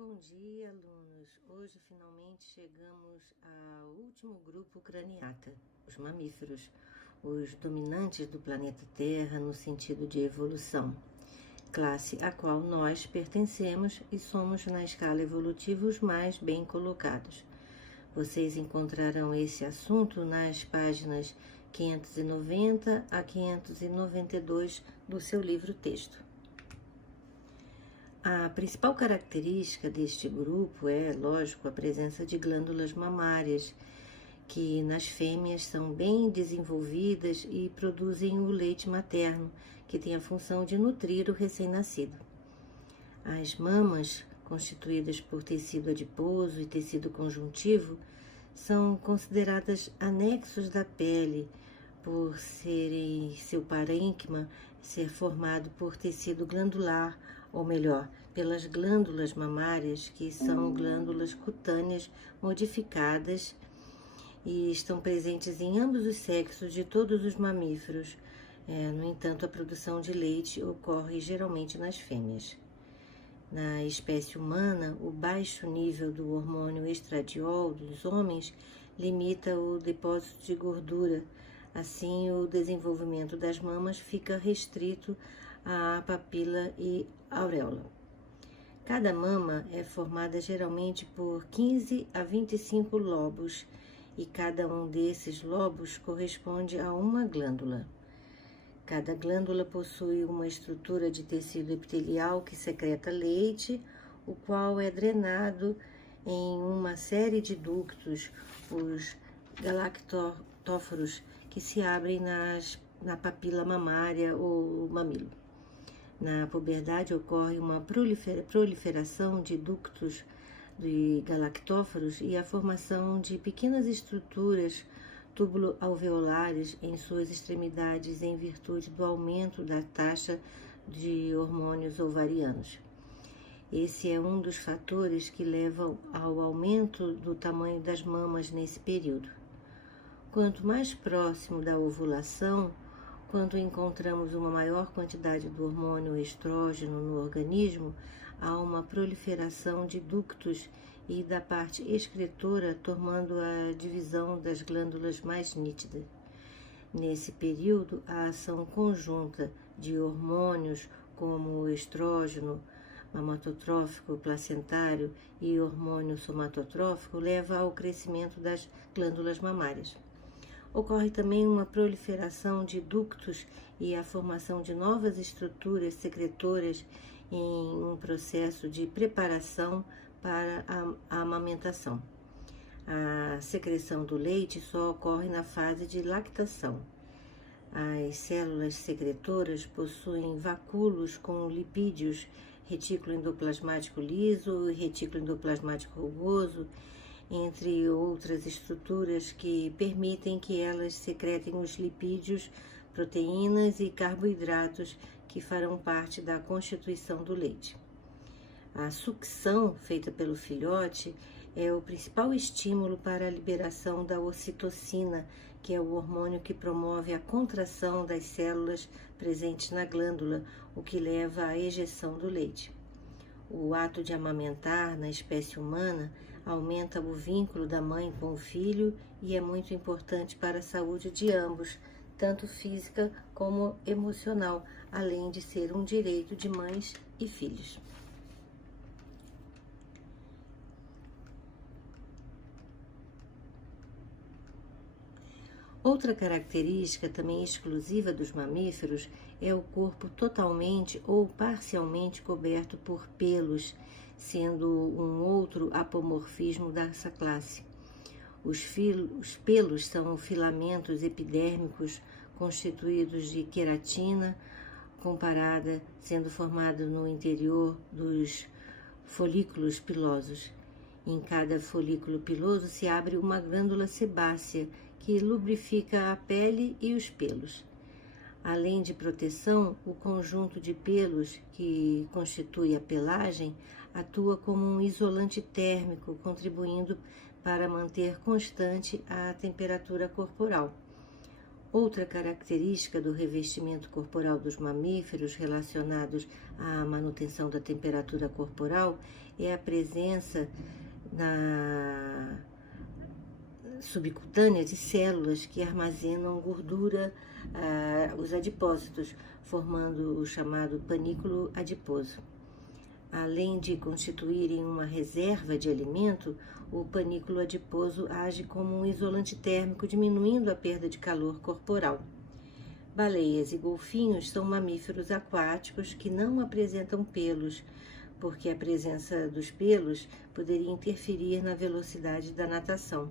Bom dia, alunos! Hoje finalmente chegamos ao último grupo craniata, os mamíferos, os dominantes do planeta Terra no sentido de evolução, classe a qual nós pertencemos e somos na escala evolutiva os mais bem colocados. Vocês encontrarão esse assunto nas páginas 590 a 592 do seu livro-texto. A principal característica deste grupo é, lógico, a presença de glândulas mamárias, que nas fêmeas são bem desenvolvidas e produzem o leite materno, que tem a função de nutrir o recém-nascido. As mamas, constituídas por tecido adiposo e tecido conjuntivo, são consideradas anexos da pele, por serem seu parênquima ser formado por tecido glandular, ou melhor, pelas glândulas mamárias, que são glândulas cutâneas modificadas e estão presentes em ambos os sexos de todos os mamíferos. No entanto, a produção de leite ocorre geralmente nas fêmeas. Na espécie humana, o baixo nível do hormônio estradiol dos homens limita o depósito de gordura. Assim, o desenvolvimento das mamas fica restrito à papila e auréola. Cada mama é formada geralmente por 15 a 25 lobos, e cada um desses lobos corresponde a uma glândula. Cada glândula possui uma estrutura de tecido epitelial que secreta leite, o qual é drenado em uma série de ductos, os galactóforos, que se abrem na papila mamária ou mamilo. Na puberdade ocorre uma proliferação de ductos de galactóforos e a formação de pequenas estruturas túbulo-alveolares em suas extremidades em virtude do aumento da taxa de hormônios ovarianos. Esse é um dos fatores que levam ao aumento do tamanho das mamas nesse período. Quanto mais próximo da ovulação, quando encontramos uma maior quantidade do hormônio estrógeno no organismo, há uma proliferação de ductos e da parte excretora, tornando a divisão das glândulas mais nítida. Nesse período, a ação conjunta de hormônios como o estrógeno mamatotrófico placentário e hormônio somatotrófico leva ao crescimento das glândulas mamárias. Ocorre também uma proliferação de ductos e a formação de novas estruturas secretoras em um processo de preparação para a amamentação. A secreção do leite só ocorre na fase de lactação. As células secretoras possuem vacúolos com lipídios, retículo endoplasmático liso e retículo endoplasmático rugoso, entre outras estruturas que permitem que elas secretem os lipídios, proteínas e carboidratos que farão parte da constituição do leite. A sucção feita pelo filhote é o principal estímulo para a liberação da ocitocina, que é o hormônio que promove a contração das células presentes na glândula, o que leva à ejeção do leite. O ato de amamentar na espécie humana aumenta o vínculo da mãe com o filho e é muito importante para a saúde de ambos, tanto física como emocional, além de ser um direito de mães e filhos. Outra característica também exclusiva dos mamíferos é o corpo totalmente ou parcialmente coberto por pelos, sendo um outro apomorfismo dessa classe. Os pelos são filamentos epidérmicos constituídos de queratina comparada, sendo formado no interior dos folículos pilosos. Em cada folículo piloso se abre uma glândula sebácea que lubrifica a pele e os pelos. Além de proteção, o conjunto de pelos que constitui a pelagem atua como um isolante térmico, contribuindo para manter constante a temperatura corporal. Outra característica do revestimento corporal dos mamíferos relacionados à manutenção da temperatura corporal é a presença na subcutânea de células que armazenam gordura, os adipócitos, formando o chamado panículo adiposo. Além de constituírem uma reserva de alimento, o panículo adiposo age como um isolante térmico, diminuindo a perda de calor corporal. Baleias e golfinhos são mamíferos aquáticos que não apresentam pelos, porque a presença dos pelos poderia interferir na velocidade da natação.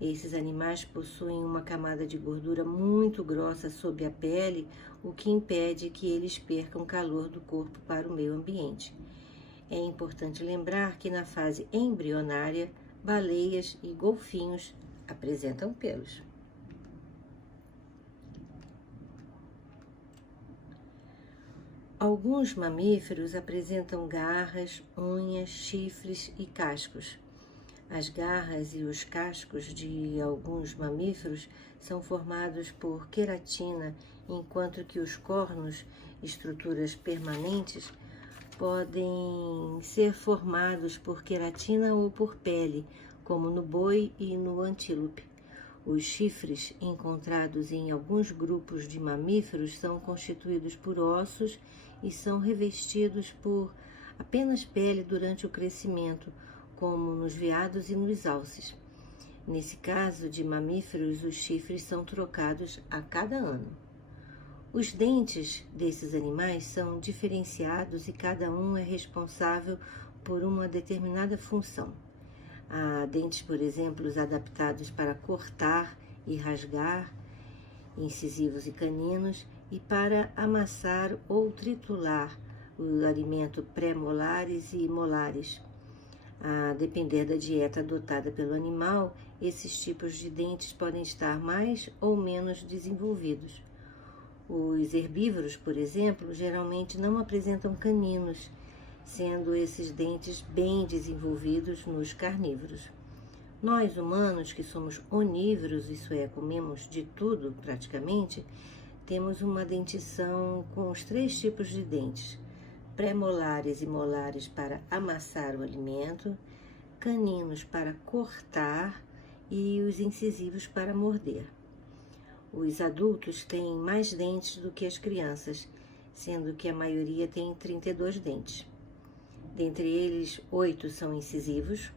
Esses animais possuem uma camada de gordura muito grossa sob a pele, o que impede que eles percam calor do corpo para o meio ambiente. É importante lembrar que na fase embrionária, baleias e golfinhos apresentam pelos. Alguns mamíferos apresentam garras, unhas, chifres e cascos. As garras e os cascos de alguns mamíferos são formados por queratina, enquanto que os cornos, estruturas permanentes, podem ser formados por queratina ou por pele, como no boi e no antílope. Os chifres, encontrados em alguns grupos de mamíferos, são constituídos por ossos e são revestidos por apenas pele durante o crescimento, como nos veados e nos alces. Nesse caso de mamíferos, os chifres são trocados a cada ano. Os dentes desses animais são diferenciados e cada um é responsável por uma determinada função. Há dentes, por exemplo, adaptados para cortar e rasgar, incisivos e caninos, e para amassar ou triturar o alimento pré-molares e molares. A depender da dieta adotada pelo animal, esses tipos de dentes podem estar mais ou menos desenvolvidos. Os herbívoros, por exemplo, geralmente não apresentam caninos, sendo esses dentes bem desenvolvidos nos carnívoros. Nós, humanos, que somos onívoros, isso é, comemos de tudo praticamente, temos uma dentição com os 3 tipos de dentes: pré-molares e molares para amassar o alimento, caninos para cortar e os incisivos para morder. Os adultos têm mais dentes do que as crianças, sendo que a maioria tem 32 dentes. Dentre eles, 8 são incisivos,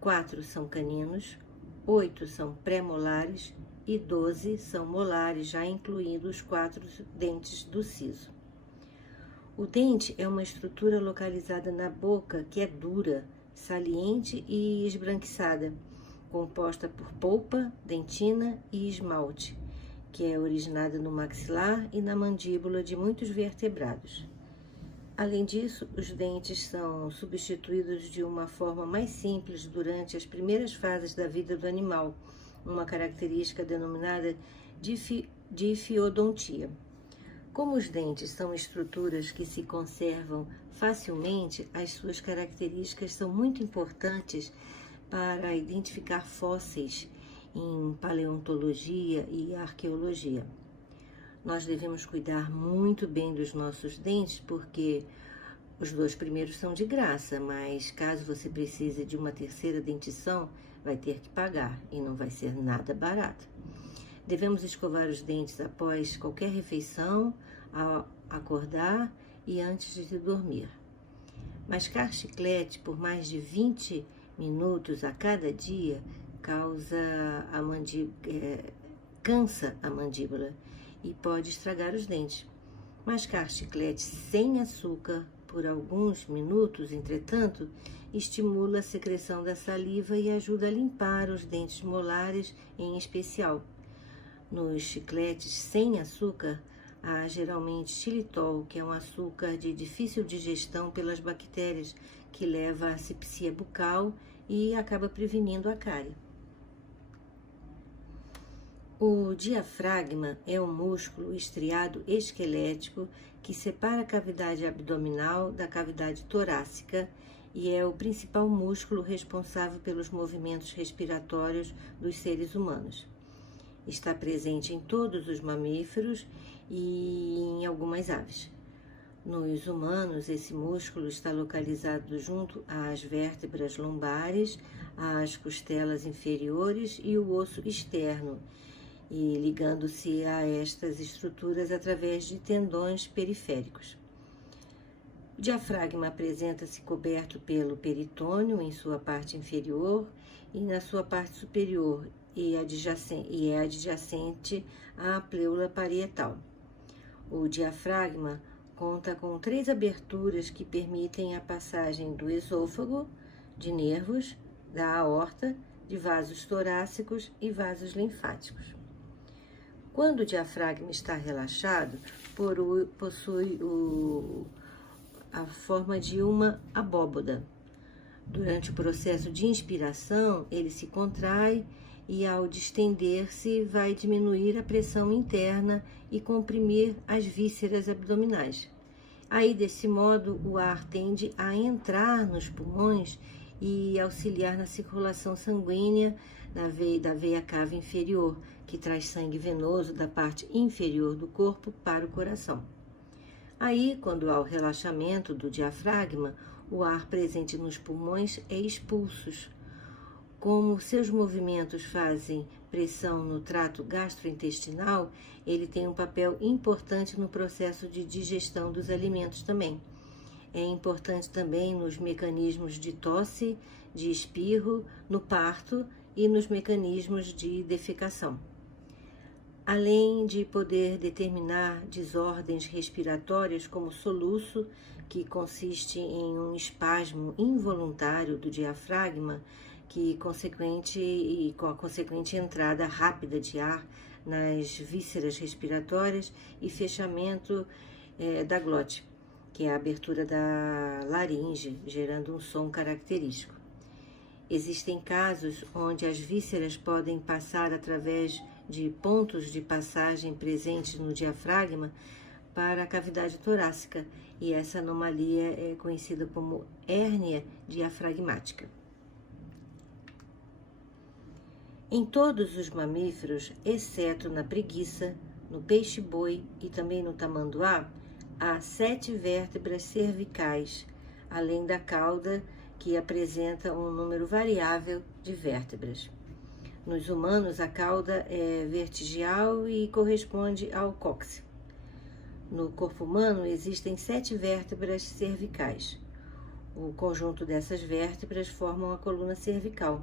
4 são caninos, 8 são pré-molares e 12 são molares, já incluindo os 4 dentes do siso. O dente é uma estrutura localizada na boca que é dura, saliente e esbranquiçada, composta por polpa, dentina e esmalte, que é originada no maxilar e na mandíbula de muitos vertebrados. Além disso, os dentes são substituídos de uma forma mais simples durante as primeiras fases da vida do animal, uma característica denominada difiodontia. Como os dentes são estruturas que se conservam facilmente, as suas características são muito importantes para identificar fósseis em paleontologia e arqueologia. Nós devemos cuidar muito bem dos nossos dentes, porque os 2 primeiros são de graça, mas caso você precise de uma terceira dentição, vai ter que pagar e não vai ser nada barato. Devemos escovar os dentes após qualquer refeição, ao acordar e antes de dormir. Mascar chiclete por mais de 20 minutos a cada dia cansa a mandíbula e pode estragar os dentes. Mascar chiclete sem açúcar por alguns minutos, entretanto, estimula a secreção da saliva e ajuda a limpar os dentes molares em especial. Nos chicletes sem açúcar, há geralmente xilitol, que é um açúcar de difícil digestão pelas bactérias, que leva à asfixia bucal e acaba prevenindo a cárie. O diafragma é um músculo estriado esquelético que separa a cavidade abdominal da cavidade torácica e é o principal músculo responsável pelos movimentos respiratórios dos seres humanos. Está presente em todos os mamíferos e em algumas aves. Nos humanos, esse músculo está localizado junto às vértebras lombares, às costelas inferiores e o osso externo, e ligando-se a estas estruturas através de tendões periféricos. O diafragma apresenta-se coberto pelo peritônio em sua parte inferior e na sua parte superior, e é adjacente à pleura parietal. O diafragma conta com 3 aberturas que permitem a passagem do esôfago, de nervos, da aorta, de vasos torácicos e vasos linfáticos. Quando o diafragma está relaxado, possui a forma de uma abóboda. Durante o processo de inspiração, ele se contrai e, ao distender-se, vai diminuir a pressão interna e comprimir as vísceras abdominais. Aí, desse modo, o ar tende a entrar nos pulmões e auxiliar na circulação sanguínea da veia cava inferior, que traz sangue venoso da parte inferior do corpo para o coração. Aí, quando há o relaxamento do diafragma, o ar presente nos pulmões é expulso. Como seus movimentos fazem pressão no trato gastrointestinal, ele tem um papel importante no processo de digestão dos alimentos também. É importante também nos mecanismos de tosse, de espirro, no parto e nos mecanismos de defecação. Além de poder determinar desordens respiratórias como soluço, que consiste em um espasmo involuntário do diafragma, com a consequente entrada rápida de ar nas vísceras respiratórias e fechamento da glote, que é a abertura da laringe, gerando um som característico. Existem casos onde as vísceras podem passar através de pontos de passagem presentes no diafragma para a cavidade torácica, e essa anomalia é conhecida como hérnia diafragmática. Em todos os mamíferos, exceto na preguiça, no peixe-boi e também no tamanduá, há 7 vértebras cervicais, além da cauda, que apresenta um número variável de vértebras. Nos humanos, a cauda é vertigial e corresponde ao cóccix. No corpo humano, existem 7 vértebras cervicais. O conjunto dessas vértebras formam a coluna cervical.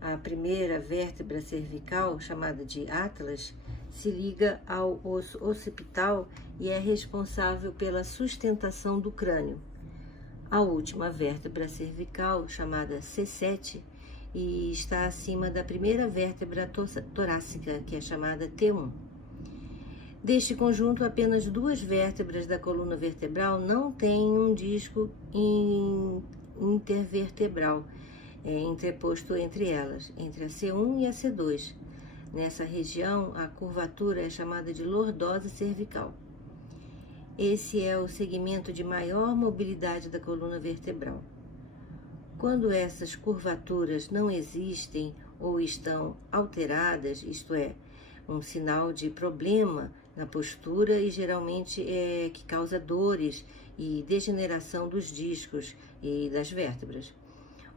A primeira vértebra cervical, chamada de atlas, se liga ao osso occipital e é responsável pela sustentação do crânio. A última vértebra cervical, chamada C7, e está acima da primeira vértebra torácica, que é chamada T1. Deste conjunto, apenas 2 vértebras da coluna vertebral não têm um disco intervertebral entreposto entre elas, entre a C1 e a C2. Nessa região, a curvatura é chamada de lordose cervical. Esse é o segmento de maior mobilidade da coluna vertebral. Quando essas curvaturas não existem ou estão alteradas, isto é, um sinal de problema na postura e geralmente que causa dores e degeneração dos discos e das vértebras.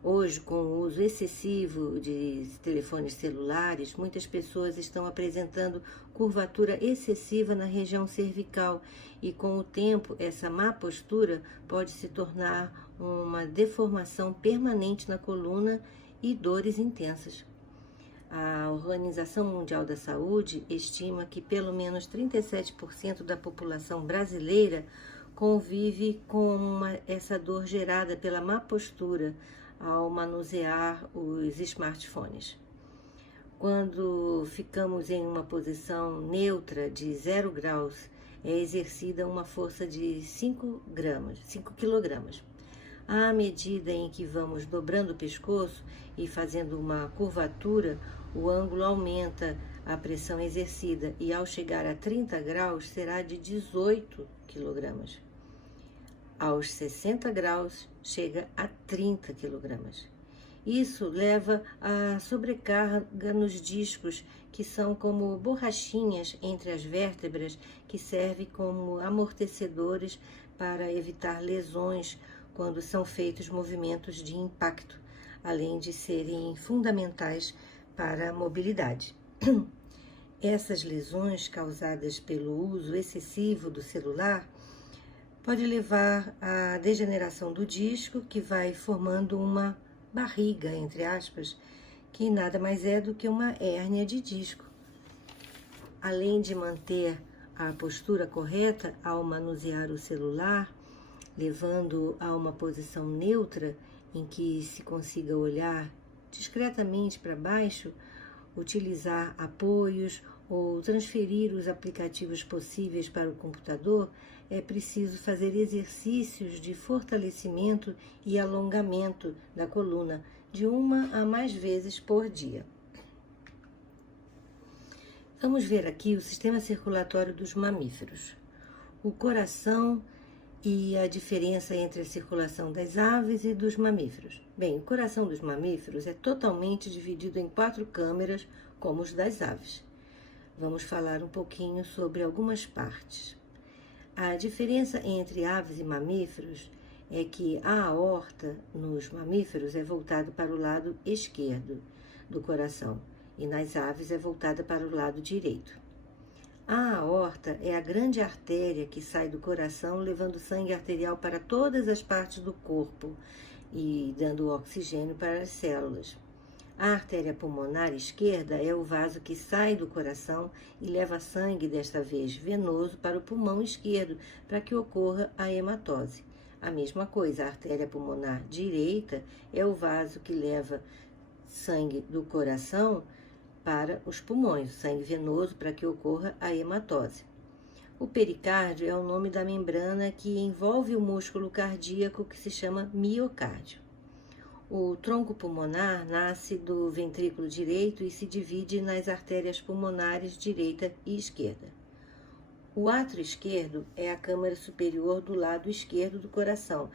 Hoje, com o uso excessivo de telefones celulares, muitas pessoas estão apresentando curvatura excessiva na região cervical e, com o tempo, essa má postura pode se tornar uma deformação permanente na coluna e dores intensas. A Organização Mundial da Saúde estima que pelo menos 37% da população brasileira convive com essa dor gerada pela má postura ao manusear os smartphones. Quando ficamos em uma posição neutra de 0 graus, é exercida uma força de 5 kg. À medida em que vamos dobrando o pescoço e fazendo uma curvatura, o ângulo aumenta a pressão exercida e, ao chegar a 30 graus, será de 18 kg. Aos 60 graus, chega a 30 kg. Isso leva a sobrecarga nos discos, que são como borrachinhas entre as vértebras que servem como amortecedores para evitar lesões quando são feitos movimentos de impacto, além de serem fundamentais para a mobilidade. Essas lesões causadas pelo uso excessivo do celular pode levar à degeneração do disco, que vai formando uma barriga, entre aspas, que nada mais é do que uma hérnia de disco. Além de manter a postura correta ao manusear o celular, levando a uma posição neutra em que se consiga olhar discretamente para baixo, utilizar apoios ou transferir os aplicativos possíveis para o computador, é preciso fazer exercícios de fortalecimento e alongamento da coluna de 1 a mais vezes por dia. Vamos ver aqui o sistema circulatório dos mamíferos. O coração e a diferença entre a circulação das aves e dos mamíferos. Bem, o coração dos mamíferos é totalmente dividido em 4 câmeras, como os das aves. Vamos falar um pouquinho sobre algumas partes. A diferença entre aves e mamíferos é que a aorta nos mamíferos é voltada para o lado esquerdo do coração e nas aves é voltada para o lado direito. A aorta é a grande artéria que sai do coração, levando sangue arterial para todas as partes do corpo e dando oxigênio para as células. A artéria pulmonar esquerda é o vaso que sai do coração e leva sangue, desta vez venoso, para o pulmão esquerdo, para que ocorra a hematose. A mesma coisa, a artéria pulmonar direita é o vaso que leva sangue do coração para os pulmões, sangue venoso, para que ocorra a hematose. O pericárdio é o nome da membrana que envolve o músculo cardíaco, que se chama miocárdio. O tronco pulmonar nasce do ventrículo direito e se divide nas artérias pulmonares direita e esquerda. O átrio esquerdo é a câmara superior do lado esquerdo do coração,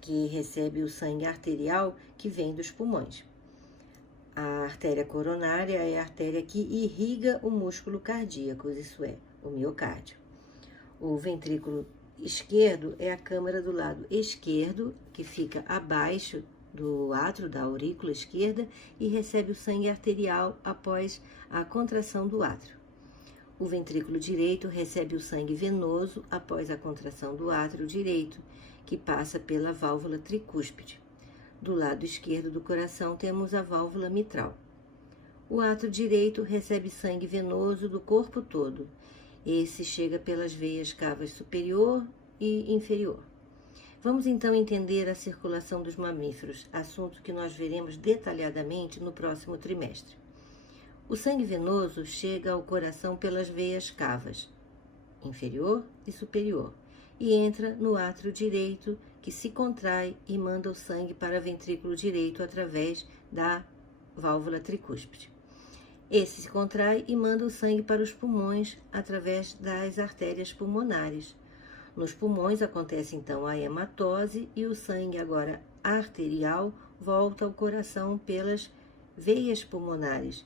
que recebe o sangue arterial que vem dos pulmões. A artéria coronária é a artéria que irriga o músculo cardíaco, isso é, o miocárdio. O ventrículo esquerdo é a câmara do lado esquerdo, que fica abaixo do átrio, da aurícula esquerda, e recebe o sangue arterial após a contração do átrio. O ventrículo direito recebe o sangue venoso após a contração do átrio direito, que passa pela válvula tricúspide. Do lado esquerdo do coração temos a válvula mitral. O átrio direito recebe sangue venoso do corpo todo. Esse chega pelas veias cavas superior e inferior. Vamos então entender a circulação dos mamíferos, assunto que nós veremos detalhadamente no próximo trimestre. O sangue venoso chega ao coração pelas veias cavas, inferior e superior, e entra no átrio direito, que se contrai e manda o sangue para o ventrículo direito através da válvula tricúspide. Esse se contrai e manda o sangue para os pulmões através das artérias pulmonares. Nos pulmões acontece então a hematose e o sangue, agora arterial, volta ao coração pelas veias pulmonares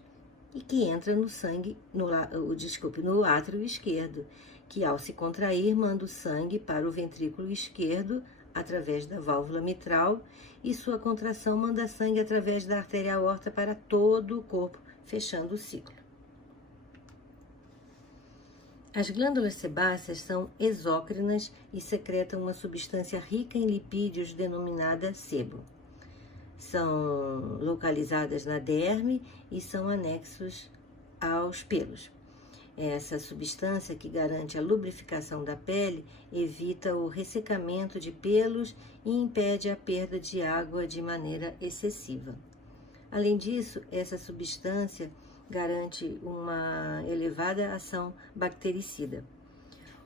e que entra no sangue, no átrio esquerdo, que ao se contrair manda o sangue para o ventrículo esquerdo através da válvula mitral e sua contração manda sangue através da artéria aorta para todo o corpo, fechando o ciclo. As glândulas sebáceas são exócrinas e secretam uma substância rica em lipídios denominada sebo. São localizadas na derme e são anexos aos pelos. Essa substância, que garante a lubrificação da pele, evita o ressecamento de pelos e impede a perda de água de maneira excessiva. Além disso, essa substância garante uma elevada ação bactericida.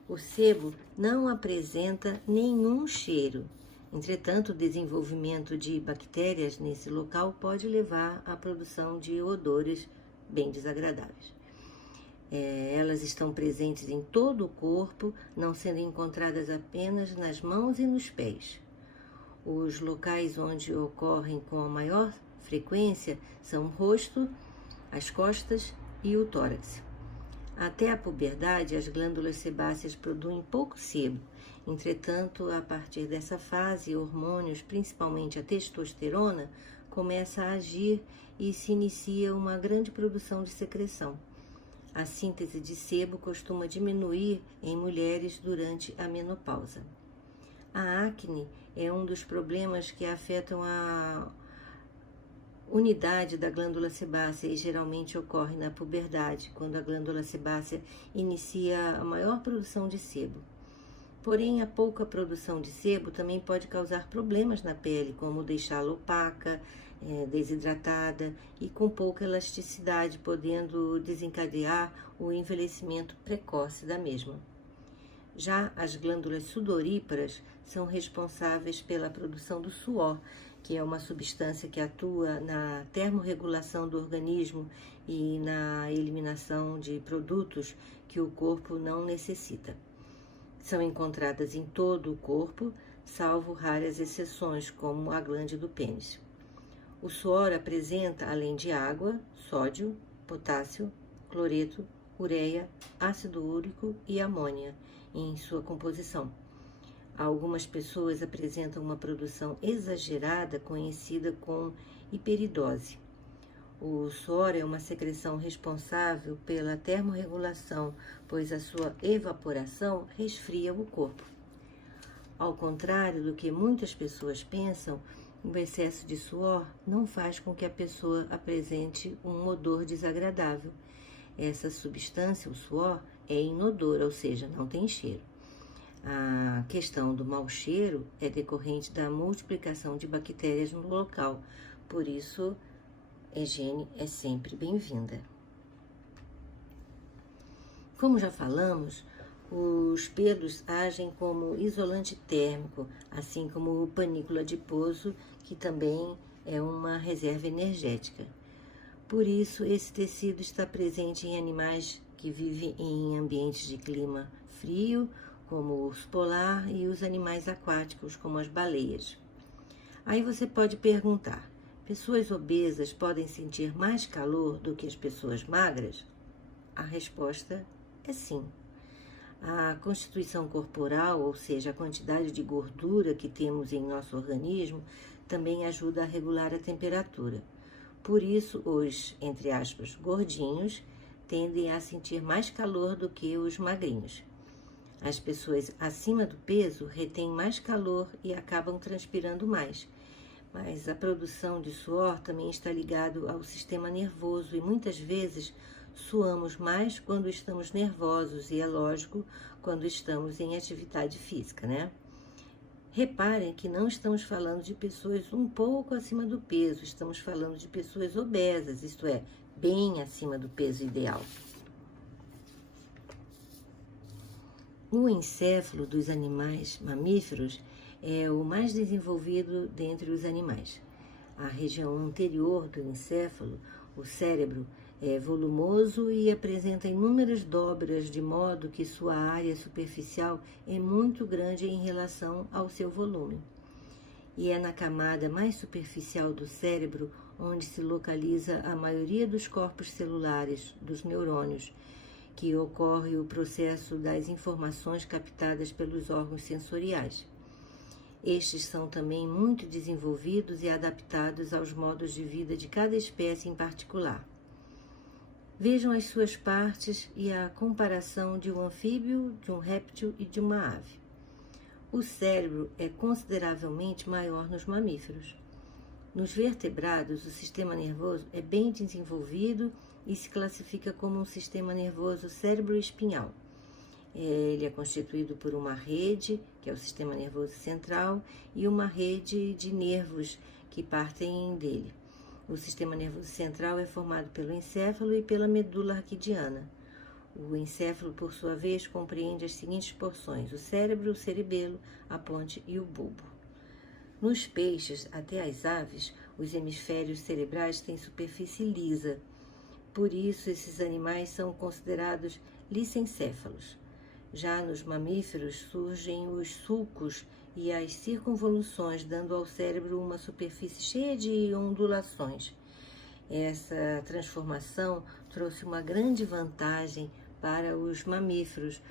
O sebo não apresenta nenhum cheiro. Entretanto, o desenvolvimento de bactérias nesse local pode levar à produção de odores bem desagradáveis. Elas estão presentes em todo o corpo, não sendo encontradas apenas nas mãos e nos pés. Os locais onde ocorrem com a maior frequência são o rosto, as costas e o tórax. Até a puberdade, as glândulas sebáceas produzem pouco sebo, Entretanto, a partir dessa fase, hormônios, principalmente a testosterona, começa a agir e se inicia uma grande produção de secreção. A síntese de sebo costuma diminuir em mulheres durante a menopausa. A acne é um dos problemas que afetam a unidade da glândula sebácea e geralmente ocorre na puberdade, quando a glândula sebácea inicia a maior produção de sebo. Porém, a pouca produção de sebo também pode causar problemas na pele, como deixá-la opaca, desidratada e com pouca elasticidade, podendo desencadear o envelhecimento precoce da mesma. Já as glândulas sudoríparas são responsáveis pela produção do suor, que é uma substância que atua na termorregulação do organismo e na eliminação de produtos que o corpo não necessita. São encontradas em todo o corpo, salvo raras exceções, como a glande do pênis. O suor apresenta, além de água, sódio, potássio, cloreto, ureia, ácido úrico e amônia em sua composição. Algumas pessoas apresentam uma produção exagerada, conhecida como hiperidose. O suor é uma secreção responsável pela termorregulação, pois a sua evaporação resfria o corpo. Ao contrário do que muitas pessoas pensam, o excesso de suor não faz com que a pessoa apresente um odor desagradável. Essa substância, o suor, é inodora, ou seja, não tem cheiro. A questão do mau cheiro é decorrente da multiplicação de bactérias no local, por isso, higiene é sempre bem-vinda. Como já falamos, os pelos agem como isolante térmico, assim como o panículo adiposo, que também é uma reserva energética. Por isso, esse tecido está presente em animais que vivem em ambientes de clima frio, como o urso polar, e os animais aquáticos, como as baleias. Aí você pode perguntar: pessoas obesas podem sentir mais calor do que as pessoas magras? A resposta é sim. A constituição corporal, ou seja, a quantidade de gordura que temos em nosso organismo, também ajuda a regular a temperatura. Por isso, os, entre aspas, gordinhos tendem a sentir mais calor do que os magrinhos. As pessoas acima do peso retêm mais calor e acabam transpirando mais. Mas a produção de suor também está ligado ao sistema nervoso e muitas vezes suamos mais quando estamos nervosos e, é lógico, quando estamos em atividade física, né? Reparem que não estamos falando de pessoas um pouco acima do peso, estamos falando de pessoas obesas, isto é, bem acima do peso ideal. O encéfalo dos animais mamíferos é o mais desenvolvido dentre os animais. A região anterior do encéfalo, o cérebro, é volumoso e apresenta inúmeras dobras, de modo que sua área superficial é muito grande em relação ao seu volume. E é na camada mais superficial do cérebro onde se localiza a maioria dos corpos celulares, dos neurônios, que ocorre o processo das informações captadas pelos órgãos sensoriais. Estes são também muito desenvolvidos e adaptados aos modos de vida de cada espécie em particular. Vejam as suas partes e a comparação de um anfíbio, de um réptil e de uma ave. O cérebro é consideravelmente maior nos mamíferos. Nos vertebrados, o sistema nervoso é bem desenvolvido e se classifica como um sistema nervoso cérebro-espinhal. Ele é constituído por uma rede, que é o sistema nervoso central, e uma rede de nervos que partem dele. O sistema nervoso central é formado pelo encéfalo e pela medula arquidiana. O encéfalo, por sua vez, compreende as seguintes porções: o cérebro, o cerebelo, a ponte e o bulbo. Nos peixes, até as aves, os hemisférios cerebrais têm superfície lisa. Por isso, esses animais são considerados licencéfalos. Já nos mamíferos surgem os sulcos e as circunvoluções, dando ao cérebro uma superfície cheia de ondulações. Essa transformação trouxe uma grande vantagem para os mamíferos,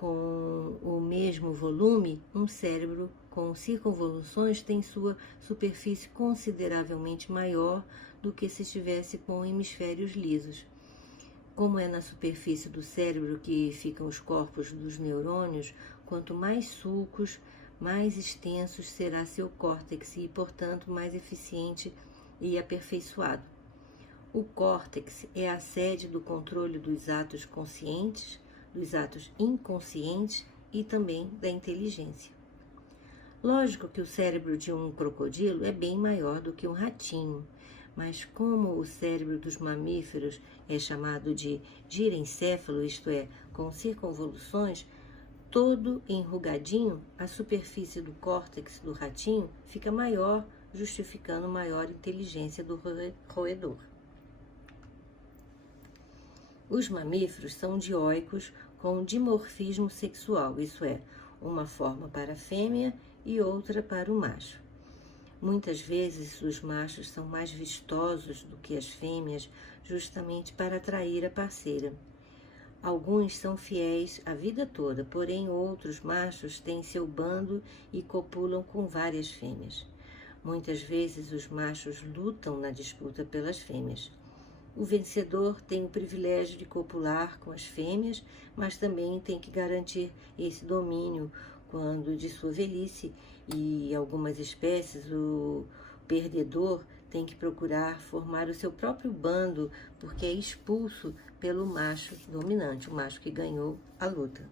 com o mesmo volume, um cérebro com circunvoluções tem sua superfície consideravelmente maior do que se estivesse com hemisférios lisos. Como é na superfície do cérebro que ficam os corpos dos neurônios, quanto mais sulcos, mais extensos será seu córtex e, portanto, mais eficiente e aperfeiçoado. O córtex é a sede do controle dos atos conscientes, dos atos inconscientes e também da inteligência. Lógico que o cérebro de um crocodilo é bem maior do que um ratinho, mas como o cérebro dos mamíferos é chamado de girencéfalo, isto é, com circunvoluções, todo enrugadinho, a superfície do córtex do ratinho fica maior, justificando maior inteligência do roedor. Os mamíferos são dioicos com dimorfismo sexual, isso é, uma forma para a fêmea e outra para o macho. Muitas vezes os machos são mais vistosos do que as fêmeas, justamente para atrair a parceira. Alguns são fiéis a vida toda, porém outros machos têm seu bando e copulam com várias fêmeas. Muitas vezes os machos lutam na disputa pelas fêmeas. O vencedor tem o privilégio de copular com as fêmeas, mas também tem que garantir esse domínio quando de sua velhice, e algumas espécies o perdedor tem que procurar formar o seu próprio bando, porque é expulso pelo macho dominante, o macho que ganhou a luta.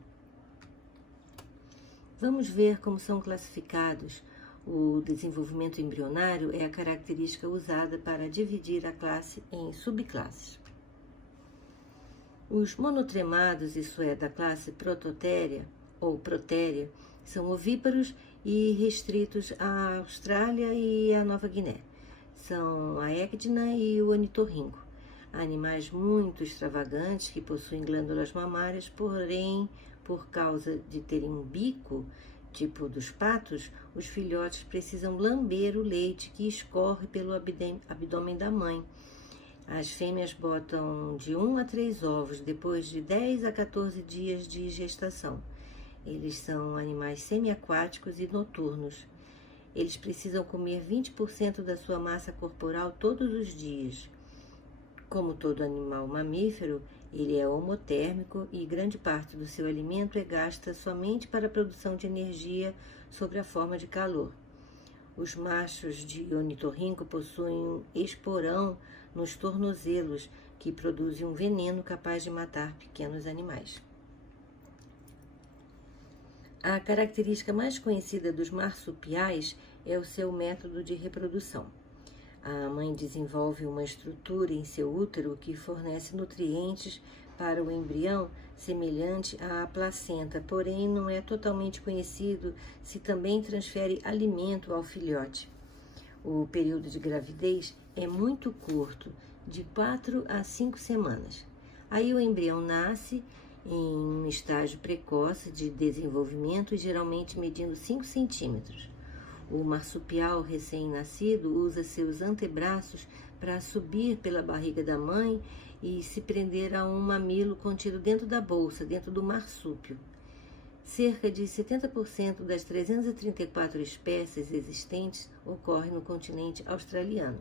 Vamos ver como são classificados. O desenvolvimento embrionário é a característica usada para dividir a classe em subclasses. Os monotremados, isso é, da classe Prototéria ou Protéria, são ovíparos e restritos à Austrália e à Nova Guiné. São a ecdna e o onitorrinco, animais muito extravagantes que possuem glândulas mamárias, porém, por causa de terem um bico, tipo dos patos, os filhotes precisam lamber o leite que escorre pelo abdômen da mãe. As fêmeas botam de 1 a 3 ovos depois de 10 a 14 dias de gestação. Eles são animais semiaquáticos e noturnos. Eles precisam comer 20% da sua massa corporal todos os dias. Como todo animal mamífero, ele é homotérmico e grande parte do seu alimento é gasta somente para a produção de energia sob a forma de calor. Os machos de onitorrinco possuem um esporão nos tornozelos que produzem um veneno capaz de matar pequenos animais. A característica mais conhecida dos marsupiais é o seu método de reprodução. A mãe desenvolve uma estrutura em seu útero que fornece nutrientes para o embrião semelhante à placenta, porém não é totalmente conhecido se também transfere alimento ao filhote. O período de gravidez é muito curto, de 4 a 5 semanas. Aí o embrião nasce em um estágio precoce de desenvolvimento, geralmente medindo 5 centímetros. O marsupial recém-nascido usa seus antebraços para subir pela barriga da mãe e se prender a um mamilo contido dentro da bolsa, dentro do marsúpio. Cerca de 70% das 334 espécies existentes ocorrem no continente australiano.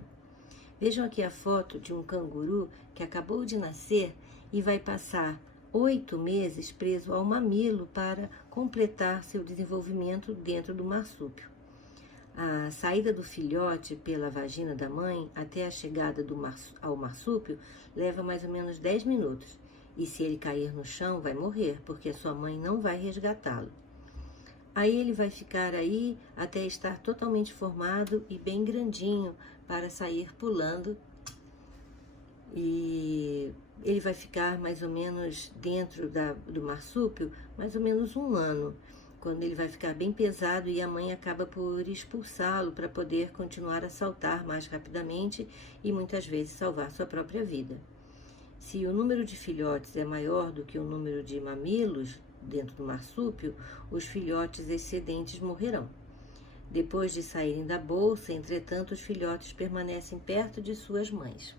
Vejam aqui a foto de um canguru que acabou de nascer e vai passar 8 meses preso ao mamilo para completar seu desenvolvimento dentro do marsúpio. A saída do filhote pela vagina da mãe até a chegada ao marsúpio leva mais ou menos 10 minutos. E se ele cair no chão, vai morrer, porque a sua mãe não vai resgatá-lo. Aí ele vai ficar aí até estar totalmente formado e bem grandinho para sair pulando. E ele vai ficar mais ou menos dentro do marsúpio, mais ou menos 1 ano, quando ele vai ficar bem pesado e a mãe acaba por expulsá-lo para poder continuar a saltar mais rapidamente e muitas vezes salvar sua própria vida. Se o número de filhotes é maior do que o número de mamilos dentro do marsúpio, os filhotes excedentes morrerão. Depois de saírem da bolsa, entretanto, os filhotes permanecem perto de suas mães.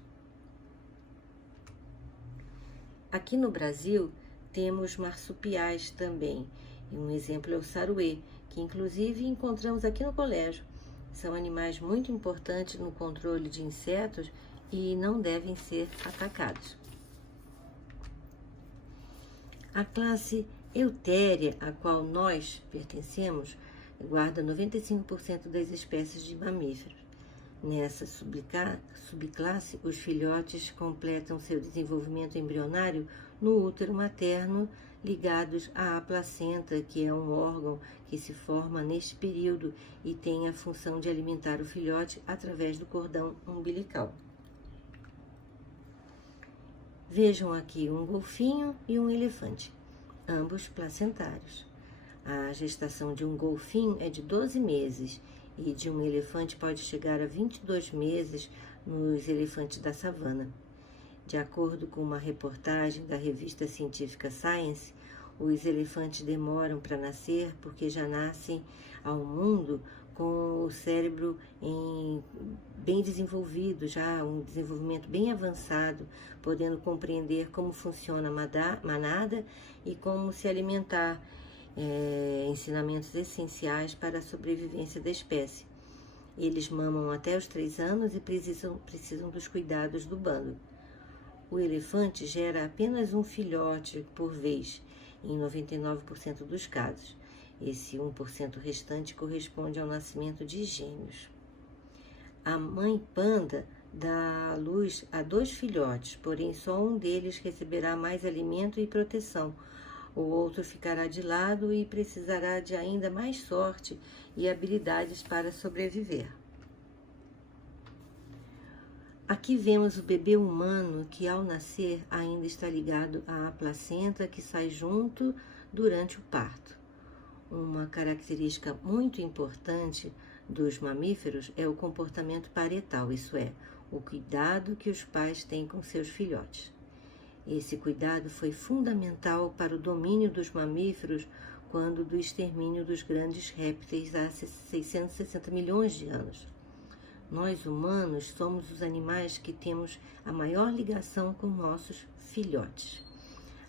Aqui no Brasil, temos marsupiais também. E um exemplo é o saruê, que inclusive encontramos aqui no colégio. São animais muito importantes no controle de insetos e não devem ser atacados. A classe Eutheria, a qual nós pertencemos, guarda 95% das espécies de mamíferos. Nessa subclasse, os filhotes completam seu desenvolvimento embrionário no útero materno, ligados à placenta, que é um órgão que se forma neste período e tem a função de alimentar o filhote através do cordão umbilical. Vejam aqui um golfinho e um elefante, ambos placentários. A gestação de um golfinho é de 12 meses e de um elefante pode chegar a 22 meses nos elefantes da savana. De acordo com uma reportagem da revista científica Science, os elefantes demoram para nascer porque já nascem ao mundo com o cérebro bem desenvolvido, já um desenvolvimento bem avançado, podendo compreender como funciona a manada e como se alimentar, ensinamentos essenciais para a sobrevivência da espécie. Eles mamam até os 3 anos e precisam dos cuidados do bando. O elefante gera apenas um filhote por vez, em 99% dos casos. Esse 1% restante corresponde ao nascimento de gêmeos. A mãe panda dá à luz a 2 filhotes, porém só um deles receberá mais alimento e proteção. O outro ficará de lado e precisará de ainda mais sorte e habilidades para sobreviver. Aqui vemos o bebê humano que, ao nascer, ainda está ligado à placenta que sai junto durante o parto. Uma característica muito importante dos mamíferos é o comportamento parental, isso é, o cuidado que os pais têm com seus filhotes. Esse cuidado foi fundamental para o domínio dos mamíferos quando do extermínio dos grandes répteis há 660 milhões de anos. Nós, humanos, somos os animais que temos a maior ligação com nossos filhotes.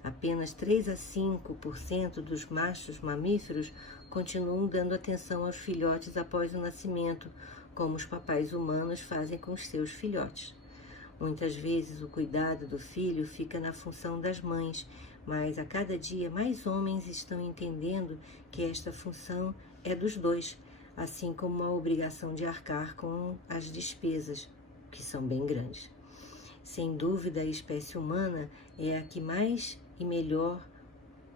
Apenas 3 a 5% dos machos mamíferos continuam dando atenção aos filhotes após o nascimento, como os papais humanos fazem com os seus filhotes. Muitas vezes o cuidado do filho fica na função das mães, mas a cada dia mais homens estão entendendo que esta função é dos dois, assim como a obrigação de arcar com as despesas, que são bem grandes. Sem dúvida, a espécie humana é a que mais e melhor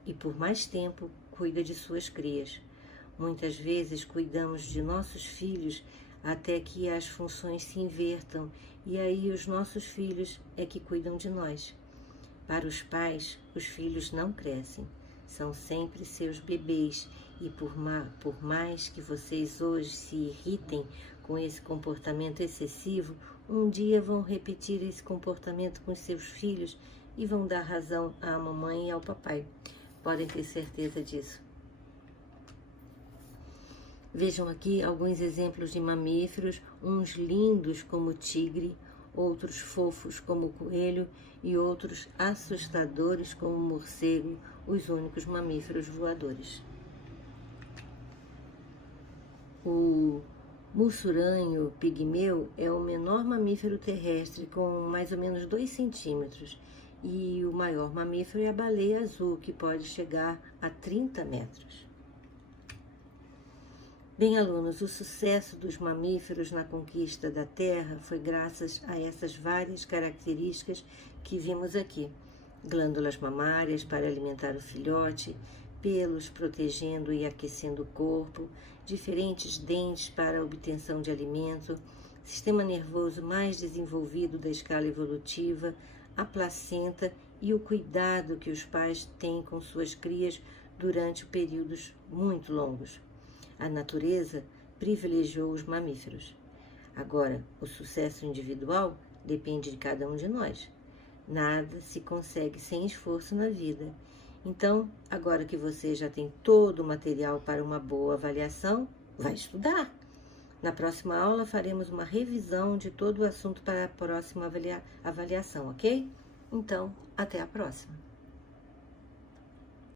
e por mais tempo cuida de suas crias. Muitas vezes cuidamos de nossos filhos até que as funções se invertam e aí os nossos filhos é que cuidam de nós. Para os pais, os filhos não crescem, são sempre seus bebês e por mais que vocês hoje se irritem com esse comportamento excessivo, um dia vão repetir esse comportamento com seus filhos e vão dar razão à mamãe e ao papai. Podem ter certeza disso. Vejam aqui alguns exemplos de mamíferos, uns lindos como o tigre, outros fofos como o coelho e outros assustadores como o morcego, os únicos mamíferos voadores. O mussuranho pigmeu é o menor mamífero terrestre, com mais ou menos 2 centímetros, e o maior mamífero é a baleia azul, que pode chegar a 30 metros. Bem, alunos, o sucesso dos mamíferos na conquista da Terra foi graças a essas várias características que vimos aqui. Glândulas mamárias para alimentar o filhote, pelos protegendo e aquecendo o corpo, diferentes dentes para a obtenção de alimento, sistema nervoso mais desenvolvido da escala evolutiva, a placenta e o cuidado que os pais têm com suas crias durante períodos muito longos. A natureza privilegiou os mamíferos. Agora, o sucesso individual depende de cada um de nós. Nada se consegue sem esforço na vida. Então, agora que você já tem todo o material para uma boa avaliação, vai estudar. Na próxima aula, faremos uma revisão de todo o assunto para a próxima avaliação, ok? Então, até a próxima.